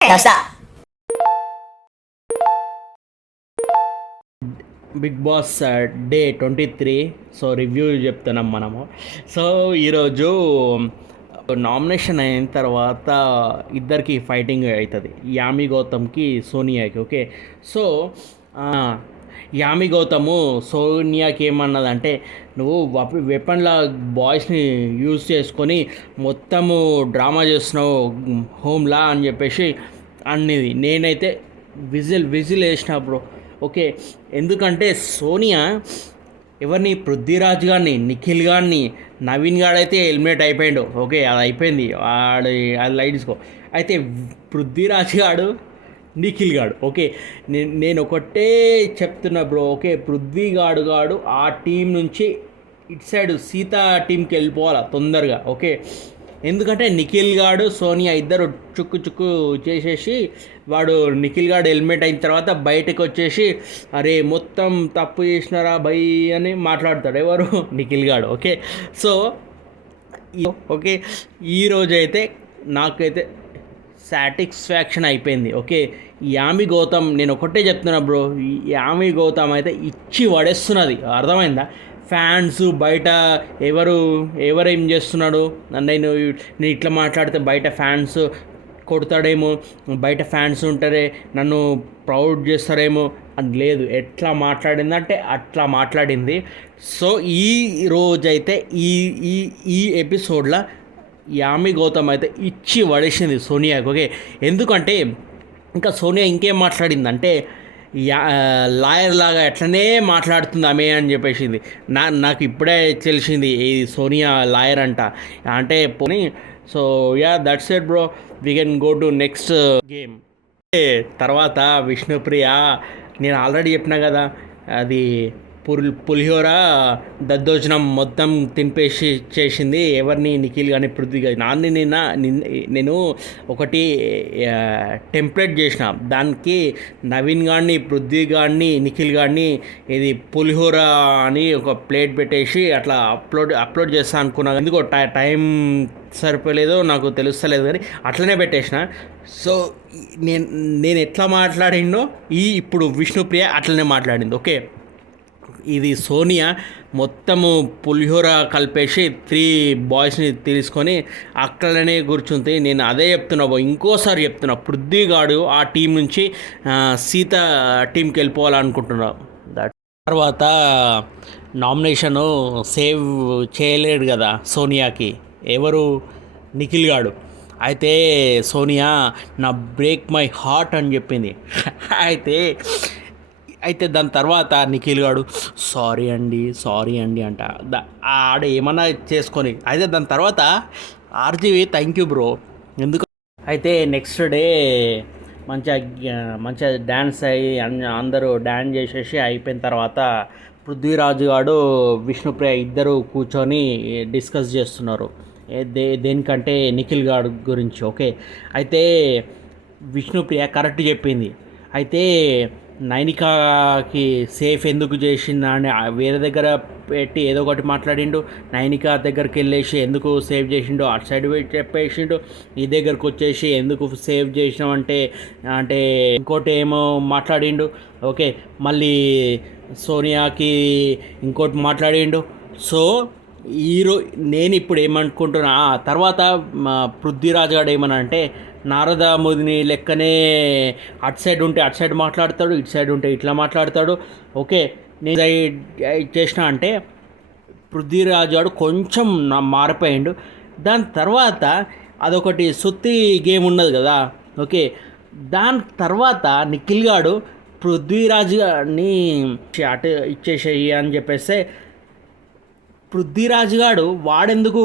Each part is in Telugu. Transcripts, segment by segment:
వస్తా. Bigg Boss day 23. So review చెప్తున్నాం మనము. సో ఈరోజు నామినేషన్ అయిన తర్వాత ఇద్దరికి ఫైటింగ్ అవుతుంది, యామి గౌతమ్కి సోనియాకి. ఓకే, సో యామి గౌతము సోనియాకి ఏమన్నదంటే, నువ్వు వెపన్లా బాయ్స్ని యూజ్ చేసుకొని మొత్తము డ్రామా చేస్తున్నావు హోమ్లా అని చెప్పేసి అన్నది. నేనైతే విజిల్ వేసిన బ్రో. ఓకే, ఎందుకంటే సోనియా ఎవరిని, పృథ్వీరాజ్ గారిని, నిఖిల్ గారిని, నవీన్ గాడైతే ఎలిమినేట్ అయిపోయాడు. ఓకే, అది అయిపోయింది, అది లైట్ తీసుకో. అయితే పృథ్వీరాజ్ గాడు, నిఖిల్ గాడు. ఓకే, నేను ఒకటే చెప్తున్నా బ్రో. ఓకే, పృథ్వీ గాడు ఆ టీం నుంచి ఇటు సైడ్ సీతా టీంకి వెళ్ళిపోవాలా తొందరగా. ఓకే, ఎందుకంటే నిఖిల్ గాడు, సోనియా ఇద్దరు చుక్కు చేసేసి, వాడు నిఖిల్ గాడు హెల్మెట్ అయిన తర్వాత బయటకు వచ్చేసి, అరే మొత్తం తప్పు చేసినారా భయ్ అని మాట్లాడతాడు. ఎవరు? నిఖిల్ గాడు. ఓకే, సో ఓకే, ఈరోజైతే నాకైతే సాటిస్ఫాక్షన్ అయిపోయింది. ఓకే, యామి గౌతమ్, నేను ఒకటే చెప్తున్నా బ్రో, యామి గౌతమ్ అయితే ఇచ్చి పడేస్తున్నది, అర్థమైందా? ఫ్యాన్స్ బయట ఎవరేం చేస్తున్నాడు, నేను ఇట్లా మాట్లాడితే బయట ఫ్యాన్స్ కొడతాడేమో, బయట ఫ్యాన్స్ ఉంటారే నన్ను ప్రౌడ్ చేస్తారేమో అని లేదు. ఎట్లా మాట్లాడిందంటే అట్లా మాట్లాడింది. సో ఈ రోజైతే ఈ ఈ ఈ ఎపిసోడ్లో యామి గౌతమ్ అయితే ఇచ్చి పడేసింది సోనియాకి. ఓకే, ఎందుకంటే ఇంకా సోనియా ఇంకేం మాట్లాడిందంటే, లాయర్ లాగా ఎట్లనే మాట్లాడుతుంది ఆమె అని చెప్పేసింది. నాకు ఇప్పుడే తెలిసింది ఈ సోనియా లాయర్ అంట. అంటే పోనీ, so yeah that's it bro, we can go to next game. తర్వాత విష్ణుప్రియ, నేను ఆల్రెడీ చెప్పినా కదా, అది పులిహోర దద్దోజనం మొత్తం తినిపేసి చేసింది. ఎవరిని? నిఖిల్ కానీ పృథ్వీ కానీ. నేను ఒకటి టెంప్లెట్ చేసిన, దానికి నవీన్ గాడిని, పృథ్వీ గాడిని, నిఖిల్ గాడిని ఇది పులిహోర అని ఒక ప్లేట్ పెట్టేసి అట్లా అప్లోడ్ చేస్తాను అనుకున్నా. ఎందుకో టైం సరిపోలేదో నాకు తెలుస్తలేదు, కానీ అట్లనే పెట్టేసిన. సో నేను ఎట్లా మాట్లాడిండో ఇప్పుడు విష్ణుప్రియ అట్లనే మాట్లాడింది. ఓకే, ఇది సోనియా మొత్తము పులిహోర కలిపేసి 3 బాయ్స్ని తీసుకొని అక్కడనే కూర్చుంది. నేను అదే చెప్తున్నా, ఇంకోసారి చెప్తున్నా, పృథ్వీగాడు ఆ టీం నుంచి సీత టీంకి వెళ్ళిపోవాలనుకుంటున్నా. తర్వాత నామినేషను సేవ్ చేయలేడు కదా సోనియాకి. ఎవరు? నిఖిల్ గాడు. అయితే సోనియా నా బ్రేక్ మై హార్ట్ అని చెప్పింది. అయితే దాని తర్వాత నిఖిల్ గాడు సారీ అండి అంట. ఆడ ఏమన్నా చేసుకొని, అయితే దాని తర్వాత ఆర్జీవి థ్యాంక్ యూ బ్రో. ఎందుకు అయితే నెక్స్ట్ డే మంచిగా డ్యాన్స్ అయ్యి అందరూ డ్యాన్స్ చేసేసి అయిపోయిన తర్వాత పృథ్వీరాజు గాడు, విష్ణుప్రియ ఇద్దరు కూర్చొని డిస్కస్ చేస్తున్నారు దేనికంటే నిఖిల్ గాడు గురించి. ఓకే, అయితే విష్ణుప్రియ కరెక్ట్ చెప్పింది. అయితే నైనికాకి సేఫ్ ఎందుకు చేసిందా అని వేరే దగ్గర పెట్టి ఏదో ఒకటి మాట్లాడిండు. నైనికా దగ్గరికి వెళ్ళేసి ఎందుకు సేవ్ చేసిండు, అటు సైడ్ చెప్పేసిండు. ఈ దగ్గరకు వచ్చేసి ఎందుకు సేవ్ చేసినామంటే అంటే ఇంకోటి ఏమో మాట్లాడిండు. ఓకే, మళ్ళీ సోనియాకి ఇంకోటి మాట్లాడిండు. సో నేను ఇప్పుడు ఏమనుకుంటున్నా, తర్వాత పృథ్వీరాజ్ గారు ఏమన్నా అంటే, నారద ముదిని లెక్కనే అటు సైడ్ ఉంటే అటు సైడ్ మాట్లాడతాడు, ఇటు సైడ్ ఉంటే ఇట్లా మాట్లాడతాడు. ఓకే, నేను చేసిన అంటే పృథ్వీరాజ్ గారు కొంచెం మారిపోయిండు. దాని తర్వాత అదొకటి సుత్తి గేమ్ ఉన్నది కదా. ఓకే, దాని తర్వాత నిఖిల్ గాడు పృథ్వీరాజ్ గారిని అటు ఇచ్చేసేయి అని చెప్పేస్తే, పృథ్వీరాజ్ గాడు వాడెందుకు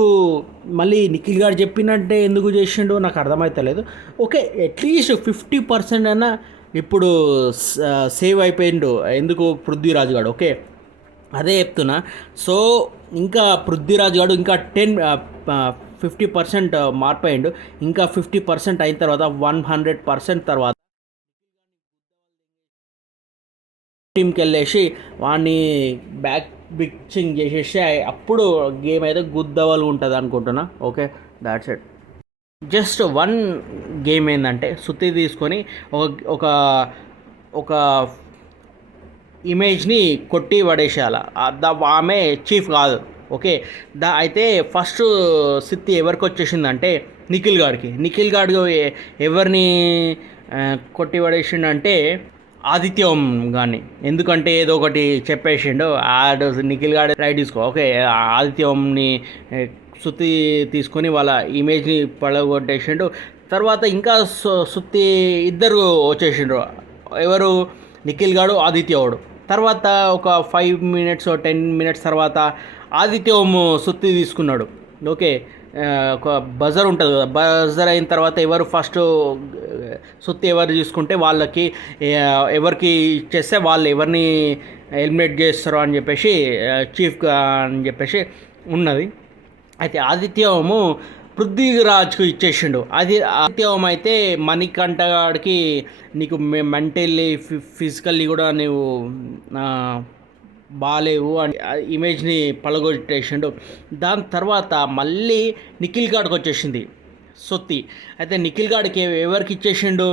మళ్ళీ నిఖిల్ గారు చెప్పినట్టే ఎందుకు చేసిండో నాకు అర్థమవుతలేదు. ఓకే, అట్లీస్ట్ 50% అయినా ఇప్పుడు సేవ్ అయిపోయిండు. ఎందుకు? పృథ్వీరాజ్ గాడు. ఓకే, అదే చెప్తున్నా. సో ఇంకా పృథ్వీరాజ్ గాడు ఇంకా 50% మారిపోయిండు. ఇంకా 50% అయిన తర్వాత 100% తర్వాత టీంకి వెళ్ళేసి వాడిని బ్యాక్ బిచ్చింగ్ చేసేసి అప్పుడు గేమ్ అయితే గుద్దవలు ఉంటుంది అనుకుంటున్నా. Okay, that's it. Just one game ఏంటంటే సుత్తి తీసుకొని ఒక ఒక ఒక ఇమేజ్ని కొట్టి పడేసేయాల. ఆమె చీఫ్ కాదు. ఓకే. అయితే ఫస్ట్ సిత్తి ఎవరికి వచ్చేసిందంటే నిఖిల్ గాడికి. నిఖిల్ గాడు ఎవరిని కొట్టి పడేసిండంటే ఆదిత్య ఓం గాని. ఎందుకంటే ఏదో ఒకటి చెప్పేసిండు ఆడు నిఖిల్ గాడే రైట్ తీసుకో. ఓకే. ఆదిత్య ఓంని సుత్తి తీసుకొని వాళ్ళ ఇమేజ్ని పడగొట్టేసిండు. తర్వాత ఇంకా సుత్తి ఇద్దరు వచ్చేసిండ్రు. ఎవరు? నిఖిల్ గాడు, ఆదిత్య ఓడు. తర్వాత ఒక 5 మినిట్స్ 10 మినిట్స్ తర్వాత ఆదిత్య ఓం సుత్తి తీసుకున్నాడు. ఓకే. ఒక బజర్ ఉంటుంది కదా, బజర్ అయిన తర్వాత ఎవరు ఫస్ట్ సుత్తి ఎవరు తీసుకుంటే వాళ్ళకి ఎవరికి ఇచ్చేస్తే వాళ్ళు ఎవరిని ఎలిమినేట్ చేస్తారో అని చెప్పేసి చీఫ్గా అని చెప్పేసి ఉన్నది. అయితే ఆదిత్యము పృథ్వీరాజ్కు ఇచ్చేసిండు. అది ఆదిత్యం అయితే మణికంఠగాడికి నీకు మెంటల్లీ ఫిజికల్లీ కూడా నువ్వు బాగాలేవు అని ఇమేజ్ని పలగొట్టేసిండు. దాని తర్వాత మళ్ళీ నిఖిల్ గాడికి వచ్చేసింది సొత్తి. అయితే నిఖిల్ గాడికి ఎవరికి ఇచ్చేసిండు?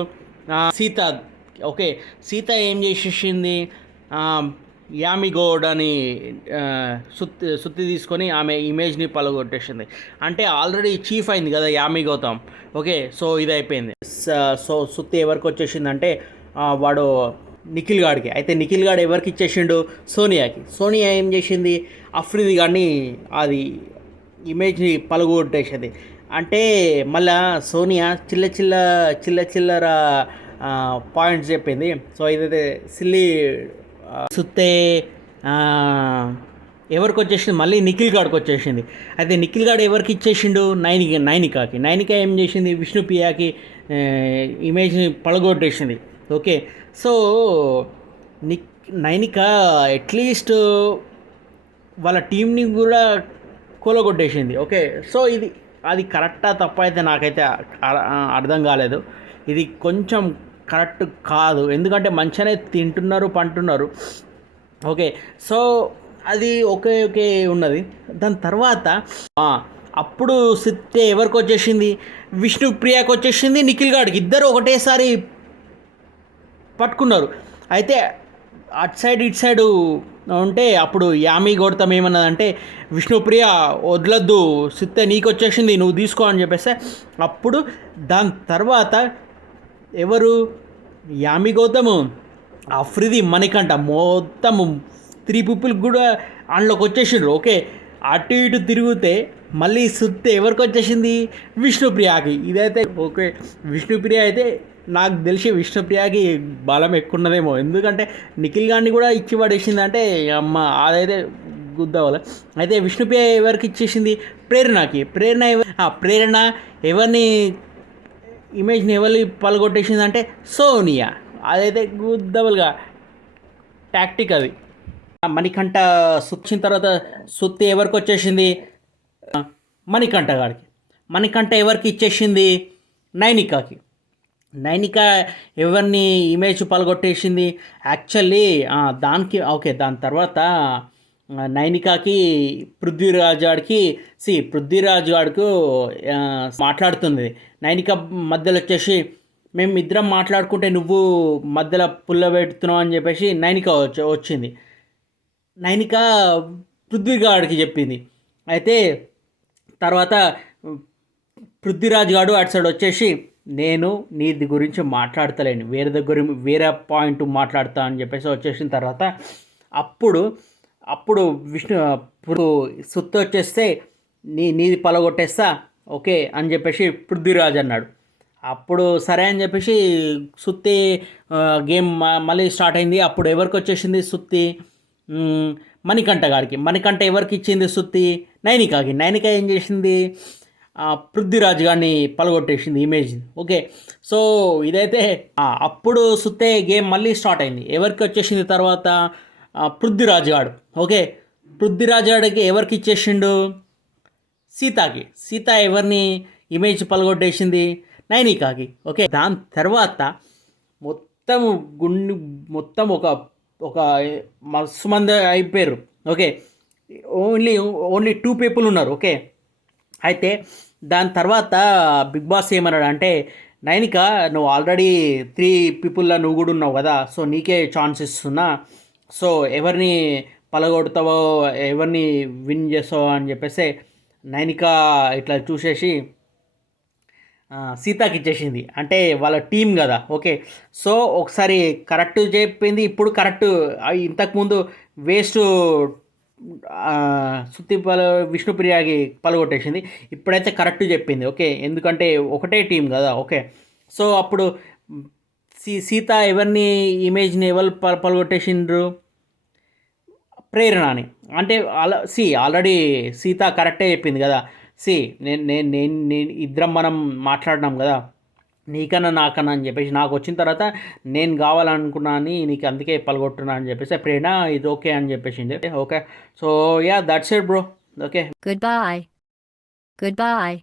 సీత. ఓకే. సీత ఏం చేసేసింది? యామిగౌడ్ అని సుత్తి తీసుకొని ఆమె ఇమేజ్ని పలగొట్టేసింది. అంటే ఆల్రెడీ చీఫ్ అయింది కదా యామి గౌతమ్. ఓకే. సో ఇది అయిపోయింది. సో సుత్తి ఎవరికి వచ్చేసిందంటే వాడు నిఖిల్ గాడికి. అయితే నిఖిల్ గాడు ఎవరికి ఇచ్చేసిండు? సోనియాకి. సోనియా ఏం చేసింది? అఫ్రిది గాడిని అది ఇమేజ్ని పలగొట్టేసింది. అంటే మళ్ళా సోనియా చిల్లర పాయింట్స్ చెప్పింది. సో ఇదైతే సిల్లీ సుత్తే ఎవరికి వచ్చేసింది? మళ్ళీ నిఖిల్ గాడికి వచ్చేసింది. అయితే నిఖిల్ గాడు ఎవరికి ఇచ్చేసిండు? నైనికాకి. నైనిక ఏం చేసింది? విష్ణుప్రియకి ఇమేజ్ని పలగొట్టేసింది. ఓకే. సో నైనిక అట్లీస్ట్ వాళ్ళ టీంని కూడా కూలగొట్టేసింది. ఓకే. సో అది కరెక్టా తప్ప అయితే నాకైతే అర్థం కాలేదు. ఇది కొంచెం కరెక్ట్ కాదు. ఎందుకంటే మంచిగానే తింటున్నారు, పంటున్నారు. ఓకే. సో అది ఓకే ఉన్నది. దాని తర్వాత అప్పుడు సిత్తే ఎవరికి వచ్చేసింది? విష్ణుప్రియకి వచ్చేసింది, నిఖిల్ గాడికి. ఇద్దరు ఒకటేసారి పట్టుకున్నారు. అయితే అటు సైడ్ ఇటు సైడు ఉంటే అప్పుడు యామి గౌతమ్ ఏమన్నదంటే విష్ణుప్రియ వదలొద్దు, సిత్తే నీకు వచ్చేసింది, నువ్వు తీసుకో అని చెప్పేస్తే అప్పుడు దాని తర్వాత ఎవరు? యామి గౌతమ్, అఫ్రిది, మణికంఠ మొత్తం 3 పీపుల్ కూడా అందులోకి వచ్చేసిండ్రు. ఓకే. అటు ఇటు తిరిగితే మళ్ళీ సుత్తే ఎవరికి వచ్చేసింది? విష్ణుప్రియకి. ఇదైతే ఓకే. విష్ణుప్రియ అయితే నాకు తెలిసి విష్ణుప్రియకి బలం ఎక్కువ ఉన్నదేమో. ఎందుకంటే నిఖిల్ గారిని కూడా ఇచ్చి పడేసింది. అంటే అమ్మ అదైతే గుద్దవాలి. అయితే విష్ణుప్రియ ఎవరికి ఇచ్చేసింది? ప్రేరణకి. ప్రేరణ ఎవరిని ఇమేజ్ని ఎవరి పలగొట్టేసింది అంటే సోనియా. అదైతే గుద్దబుల్గా టాక్టిక్ అది. మణికంఠ వచ్చిన తర్వాత సుత్తి ఎవరికి వచ్చేసింది? మణికంఠ గారికి. మణికంఠ ఎవరికి ఇచ్చేసింది? నైనికాకి. నైనిక ఎవరిని ఇమేజ్ పలగొట్టేసింది? యాక్చువల్లీ దానికి ఓకే. దాని తర్వాత నైనికాకి పృథ్వీరాజ్ గాడికి మాట్లాడుతుంది. నైనిక మధ్యలో వచ్చేసి మేము ఇద్దరం మాట్లాడుకుంటే నువ్వు మధ్యలో పుల్ల పెడుతున్నావు అని చెప్పేసి నైనిక వచ్చింది. నైనిక పృథ్వీగాడికి చెప్పింది. అయితే తర్వాత పృథ్వీరాజ్ గాడు అటు సైడ్ వచ్చేసి నేను నీ గురించి మాట్లాడతలేను, వేరే పాయింట్ మాట్లాడతా అని చెప్పేసి వచ్చేసిన తర్వాత అప్పుడు సుత్తి వచ్చేస్తే నీది పలగొట్టేస్తా ఓకే అని చెప్పేసి పృథ్వీరాజ్ అన్నాడు. అప్పుడు సరే అని చెప్పేసి సుత్తి గేమ్ మళ్ళీ స్టార్ట్ అయింది. అప్పుడు ఎవరికి వచ్చేసింది సుత్తి? మణికంఠ గారికి. మణికంఠ ఎవరికి ఇచ్చింది సుత్తి? నైనికాకి. నైనిక ఏం చేసింది? పృథ్వీరాజ్ గారిని పలగొట్టేసింది ఇమేజ్. ఓకే. సో ఇదైతే అప్పుడు సుత్తే గేమ్ మళ్ళీ స్టార్ట్ అయింది. ఎవరికి వచ్చేసింది తర్వాత? పృథ్వీరాజ్ గాడు. ఓకే. పృథ్వీరాజ్ గాడికి ఎవరికి ఇచ్చేసిండు? సీతాకి. సీత ఎవరిని ఇమేజ్ పలగొట్టేసింది? నైనికాకి. ఓకే. దాని తర్వాత మొత్తం ఒక మస్తు మంది అయిపోయారు. ఓకే. ఓన్లీ 2 పీపుల్ ఉన్నారు. ఓకే. అయితే దాని తర్వాత బిగ్ బాస్ ఏమన్నాడు అంటే, నైనిక నువ్వు ఆల్రెడీ 3 పీపుల్‌లో నువ్వు గూడా ఉన్నావు గదా! సో, నీకే ఛాన్స్ ఇస్తున్నా. సో, ఎవరిని పలగొడతావో, ఎవరిని విన్ చేస్తావో అని చెప్పేసి నైనిక ఇట్లా చూసేసి సీతాకి ఇచ్చేసింది. అంటే వాళ్ళ టీమ్ గదా! ఓకే. సో, ఒకసారి కరెక్ట్ చెప్పింది. ఇప్పుడు కరెక్ట్ ఇంతకుముందు వేస్ట్ సుత్తి విష్ణుప్రియకి పలగొట్టేసింది. ఇప్పుడైతే కరెక్ట్ చెప్పింది. ఓకే. ఎందుకంటే ఒకటే టీం గదా! ఓకే. సో, అప్పుడు సీత ఎవరిని ఇమేజ్‌ని ఎవరు పలగొట్టేసిండ్రు? ప్రేరణని. అంటే ఆల్రెడీ సీత కరెక్టే చెప్పింది గదా! నేను నేను నేను నేను ఇద్దరం మనం మాట్లాడినాం గదా! నీకన్నా నాకన్నా అని చెప్పేసి నాకొచ్చిన తర్వాత నేను కావాలనుకున్నా అని నీకు అందుకే పలగొట్టున్నా అని చెప్పేసి ప్రేరణ ఇది ఓకే అని చెప్పేసింది. Okay. So, yeah! That's it bro. Okay. Goodbye. Goodbye.